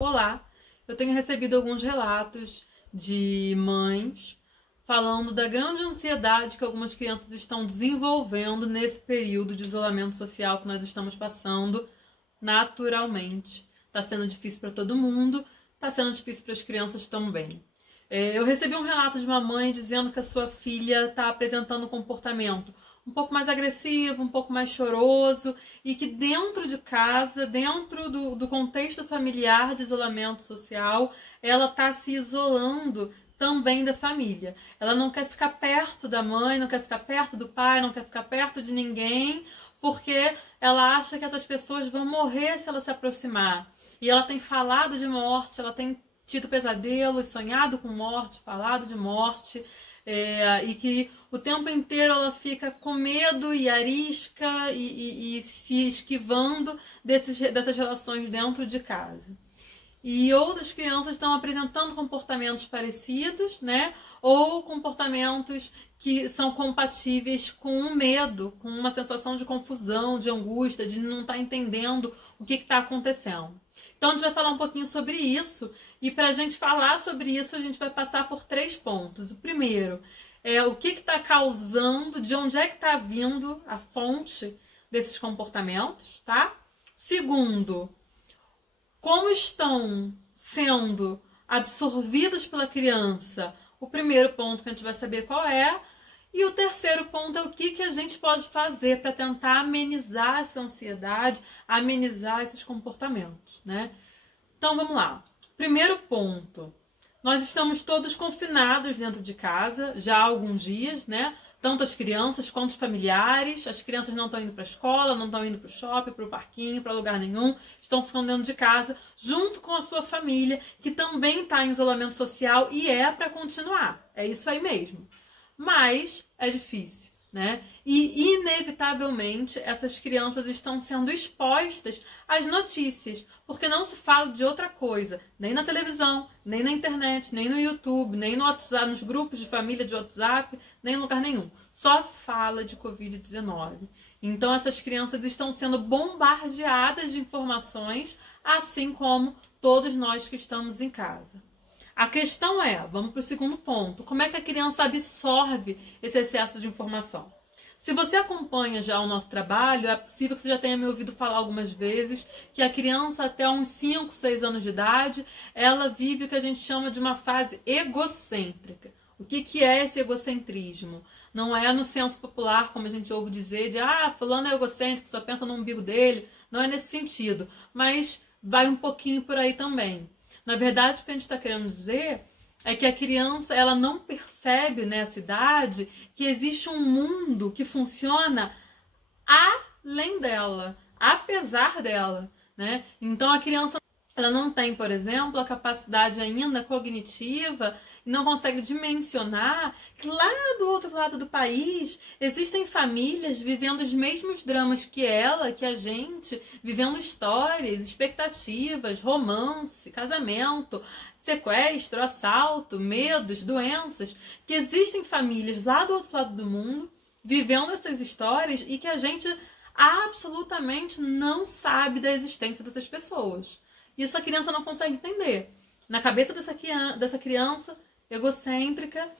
Olá, eu tenho recebido alguns relatos de mães falando da grande ansiedade que algumas crianças estão desenvolvendo nesse período de isolamento social que nós estamos passando naturalmente. Está sendo difícil para todo mundo, está sendo difícil para as crianças também. Eu recebi um relato de uma mãe dizendo que a sua filha está apresentando um comportamento um pouco mais agressivo, um pouco mais choroso, e que dentro de casa, dentro do contexto familiar de isolamento social, ela está se isolando também da família. Ela não quer ficar perto da mãe, não quer ficar perto do pai, não quer ficar perto de ninguém, porque ela acha que essas pessoas vão morrer se ela se aproximar. E ela tem falado de morte, ela tem tido pesadelos, sonhado com morte, falado de morte, e que o tempo inteiro ela fica com medo e arisca e se esquivando dessas relações dentro de casa. E outras crianças estão apresentando comportamentos parecidos, né? Ou comportamentos que são compatíveis com o medo, com uma sensação de confusão, de angústia, de não estar entendendo o que está acontecendo. Então a gente vai falar um pouquinho sobre isso. E para a gente falar sobre isso, a gente vai passar por 3 pontos. O primeiro é o que está causando, de onde é que está vindo a fonte desses comportamentos, tá? Segundo, como estão sendo absorvidos pela criança. O primeiro ponto que a gente vai saber qual é. E o terceiro ponto é o que a gente pode fazer para tentar amenizar essa ansiedade, amenizar esses comportamentos, né? Então vamos lá. Primeiro ponto, nós estamos todos confinados dentro de casa já há alguns dias, né? Tanto as crianças quanto os familiares. As crianças não estão indo para a escola, não estão indo para o shopping, para o parquinho, para lugar nenhum. Estão ficando dentro de casa, junto com a sua família, que também está em isolamento social e é para continuar. É isso aí mesmo. Mas é difícil, né? E, inevitavelmente, essas crianças estão sendo expostas às notícias, porque não se fala de outra coisa, nem na televisão, nem na internet, nem no YouTube, nem no WhatsApp, nos grupos de família de WhatsApp, nem em lugar nenhum. Só se fala de Covid-19. Então, essas crianças estão sendo bombardeadas de informações, assim como todos nós que estamos em casa. A questão é, vamos para o segundo ponto, como é que a criança absorve esse excesso de informação? Se você acompanha já o nosso trabalho, é possível que você já tenha me ouvido falar algumas vezes que a criança até uns 5, 6 anos de idade, ela vive o que a gente chama de uma fase egocêntrica. O que é esse egocentrismo? Não é no senso popular, como a gente ouve dizer, de fulano é egocêntrico, só pensa no umbigo dele. Não é nesse sentido, mas vai um pouquinho por aí também. Na verdade, o que a gente está querendo dizer é que a criança ela não percebe nessa idade que existe um mundo que funciona além dela, apesar dela, né? Então a criança ela não tem, por exemplo, a capacidade ainda cognitiva, não consegue dimensionar que lá do outro lado do país existem famílias vivendo os mesmos dramas que ela, que a gente, vivendo histórias, expectativas, romance, casamento, sequestro, assalto, medos, doenças, que existem famílias lá do outro lado do mundo vivendo essas histórias e que a gente absolutamente não sabe da existência dessas pessoas. Isso a criança não consegue entender. Na cabeça dessa criança egocêntrica,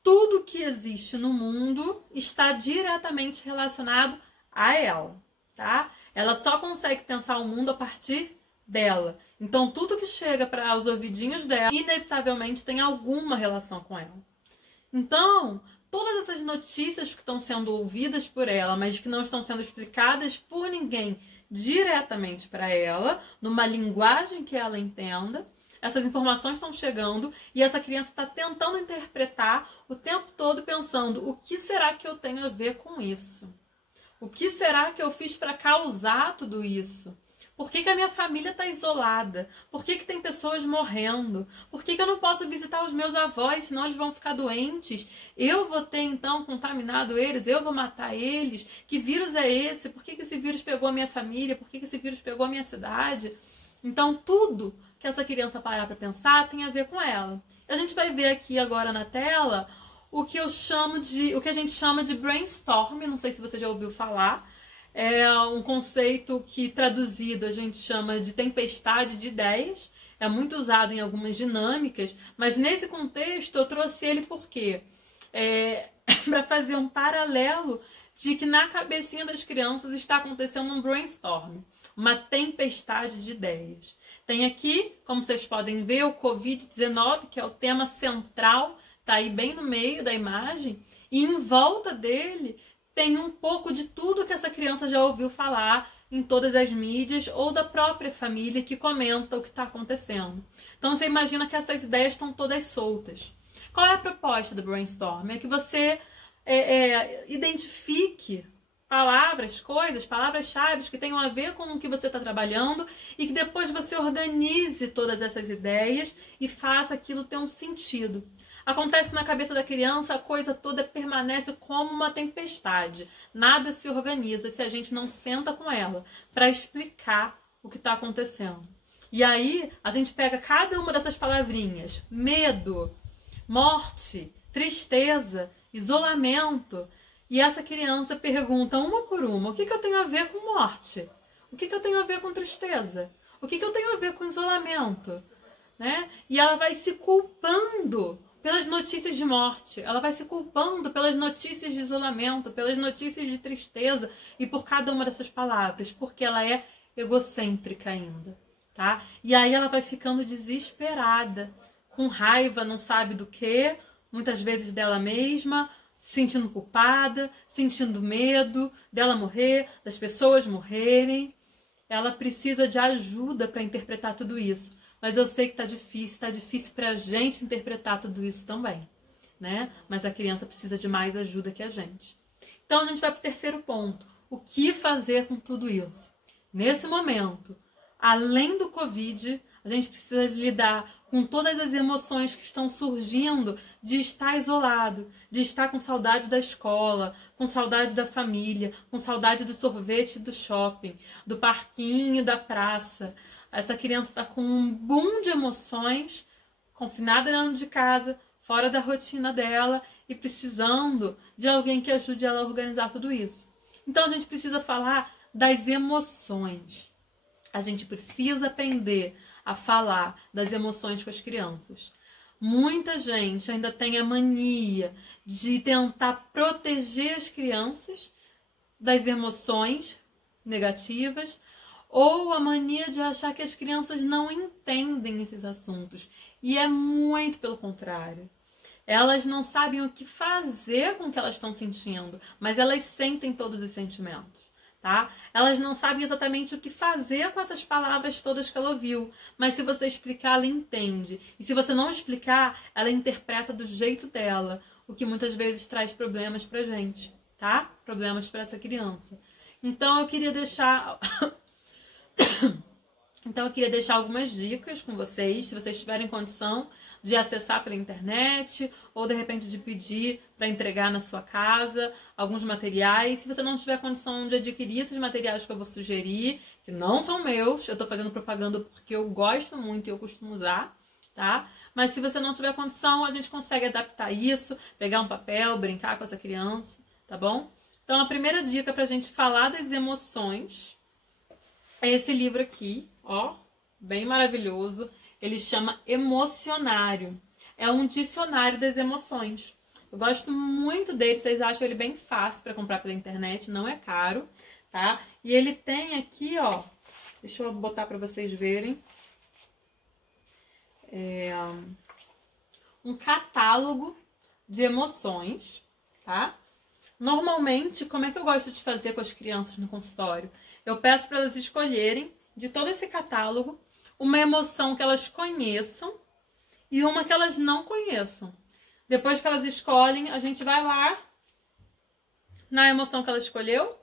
tudo que existe no mundo está diretamente relacionado a ela, tá? Ela só consegue pensar o mundo a partir dela. Então, tudo que chega para os ouvidinhos dela, inevitavelmente tem alguma relação com ela. Então, todas essas notícias que estão sendo ouvidas por ela, mas que não estão sendo explicadas por ninguém diretamente para ela, numa linguagem que ela entenda, essas informações estão chegando e essa criança está tentando interpretar o tempo todo pensando: o que será que eu tenho a ver com isso? O que será que eu fiz para causar tudo isso? Por que a minha família está isolada? Por que tem pessoas morrendo? Por que eu não posso visitar os meus avós, senão eles vão ficar doentes? Eu vou ter, então, contaminado eles? Eu vou matar eles? Que vírus é esse? Por que esse vírus pegou a minha família? Por que esse vírus pegou a minha cidade? Então, tudo que essa criança parar para pensar tem a ver com ela. A gente vai ver aqui agora na tela o que a gente chama de brainstorm, não sei se você já ouviu falar. É um conceito que, traduzido, a gente chama de tempestade de ideias. é muito usado em algumas dinâmicas, mas nesse contexto eu trouxe ele porque para fazer um paralelo de que na cabecinha das crianças está acontecendo um brainstorm, uma tempestade de ideias. Tem aqui, como vocês podem ver, o Covid-19, que é o tema central, está aí bem no meio da imagem, e em volta dele tem um pouco de tudo que essa criança já ouviu falar em todas as mídias ou da própria família que comenta o que está acontecendo. Então você imagina que essas ideias estão todas soltas. Qual é a proposta do brainstorm? É que você identifique palavras, coisas, palavras-chave que tenham a ver com o que você está trabalhando e que depois você organize todas essas ideias e faça aquilo ter um sentido. Acontece que na cabeça da criança a coisa toda permanece como uma tempestade. Nada se organiza se a gente não senta com ela para explicar o que está acontecendo. E aí a gente pega cada uma dessas palavrinhas, medo, morte, tristeza, isolamento, e essa criança pergunta uma por uma: o que eu tenho a ver com morte? O que eu tenho a ver com tristeza? O que eu tenho a ver com isolamento? Né? E ela vai se culpando pelas notícias de morte, ela vai se culpando pelas notícias de isolamento, pelas notícias de tristeza e por cada uma dessas palavras, porque ela é egocêntrica ainda, tá? E aí ela vai ficando desesperada, com raiva, não sabe do que, muitas vezes dela mesma, se sentindo culpada, sentindo medo dela morrer, das pessoas morrerem. Ela precisa de ajuda para interpretar tudo isso. Mas eu sei que está difícil para a gente interpretar tudo isso também, né? Mas a criança precisa de mais ajuda que a gente. Então a gente vai para o terceiro ponto. O que fazer com tudo isso? Nesse momento, além do Covid, a gente precisa lidar com todas as emoções que estão surgindo de estar isolado, de estar com saudade da escola, com saudade da família, com saudade do sorvete do shopping, do parquinho, da praça. Essa criança está com um boom de emoções, confinada dentro de casa, fora da rotina dela e precisando de alguém que ajude ela a organizar tudo isso. Então a gente precisa falar das emoções. A gente precisa aprender a falar das emoções com as crianças. Muita gente ainda tem a mania de tentar proteger as crianças das emoções negativas, ou a mania de achar que as crianças não entendem esses assuntos. E é muito pelo contrário. Elas não sabem o que fazer com o que elas estão sentindo, mas elas sentem todos os sentimentos, tá? Elas não sabem exatamente o que fazer com essas palavras todas que ela ouviu, mas se você explicar, ela entende. E se você não explicar, ela interpreta do jeito dela, o que muitas vezes traz problemas pra gente, tá? Problemas para essa criança. Então eu queria deixar algumas dicas com vocês, se vocês tiverem condição de acessar pela internet ou de repente de pedir para entregar na sua casa alguns materiais. Se você não tiver condição de adquirir esses materiais que eu vou sugerir, que não são meus, eu estou fazendo propaganda porque eu gosto muito e eu costumo usar, tá? Mas se você não tiver condição, a gente consegue adaptar isso, pegar um papel, brincar com essa criança, tá bom? Então a primeira dica para a gente falar das emoções é esse livro aqui, ó, bem maravilhoso. Ele chama Emocionário. É um dicionário das emoções. Eu gosto muito dele, vocês acham ele bem fácil para comprar pela internet, não é caro, tá? E ele tem aqui, ó, deixa eu botar para vocês verem, um catálogo de emoções, tá? Normalmente, como é que eu gosto de fazer com as crianças no consultório? Eu peço para elas escolherem, de todo esse catálogo, uma emoção que elas conheçam e uma que elas não conheçam. Depois que elas escolhem, a gente vai lá na emoção que ela escolheu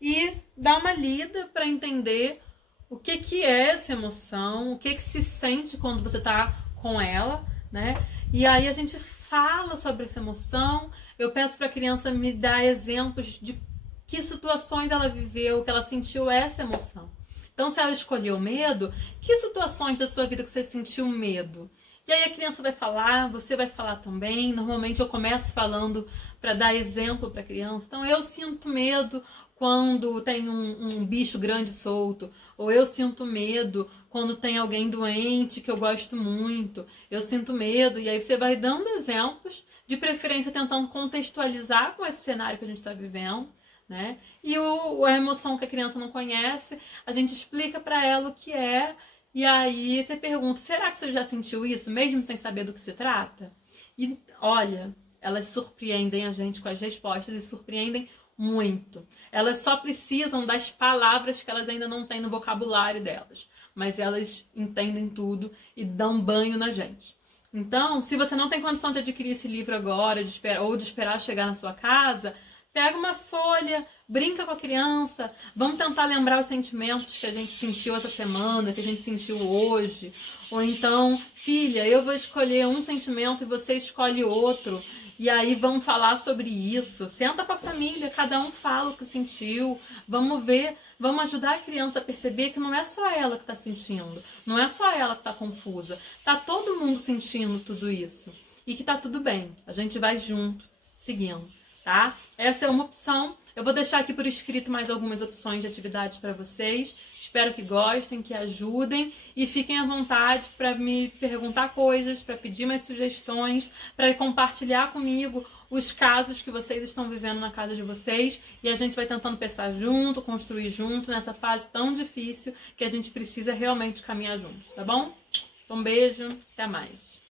e dá uma lida para entender o que é essa emoção, o que se sente quando você está com ela, né? E aí a gente fala sobre essa emoção. Eu peço para a criança me dar exemplos de que situações ela viveu, que ela sentiu essa emoção. Então, se ela escolheu medo, que situações da sua vida que você sentiu medo? E aí a criança vai falar, você vai falar também. Normalmente eu começo falando para dar exemplo para a criança. Então, eu sinto medo quando tem um bicho grande solto. Ou eu sinto medo quando tem alguém doente que eu gosto muito. Eu sinto medo. E aí você vai dando exemplos, de preferência tentando contextualizar com esse cenário que a gente está vivendo, né? E a emoção que a criança não conhece, a gente explica para ela o que é. E aí você pergunta, será que você já sentiu isso, mesmo sem saber do que se trata? E olha, elas surpreendem a gente com as respostas e surpreendem muito. Elas só precisam das palavras que elas ainda não têm no vocabulário delas. Mas elas entendem tudo e dão banho na gente. Então, se você não tem condição de adquirir esse livro agora, ou de esperar chegar na sua casa, pega uma folha, brinca com a criança, vamos tentar lembrar os sentimentos que a gente sentiu essa semana, que a gente sentiu hoje. Ou então, filha, eu vou escolher um sentimento e você escolhe outro. E aí vamos falar sobre isso. Senta com a família, cada um fala o que sentiu. Vamos ver, vamos ajudar a criança a perceber que não é só ela que está sentindo, não é só ela que está confusa. Tá todo mundo sentindo tudo isso. E que tá tudo bem. A gente vai junto, seguindo. Tá? Essa é uma opção. Eu vou deixar aqui por escrito mais algumas opções de atividades para vocês. Espero que gostem, que ajudem e fiquem à vontade para me perguntar coisas, para pedir mais sugestões, para compartilhar comigo os casos que vocês estão vivendo na casa de vocês e a gente vai tentando pensar junto, construir junto nessa fase tão difícil que a gente precisa realmente caminhar juntos, tá bom? Então, um beijo, até mais.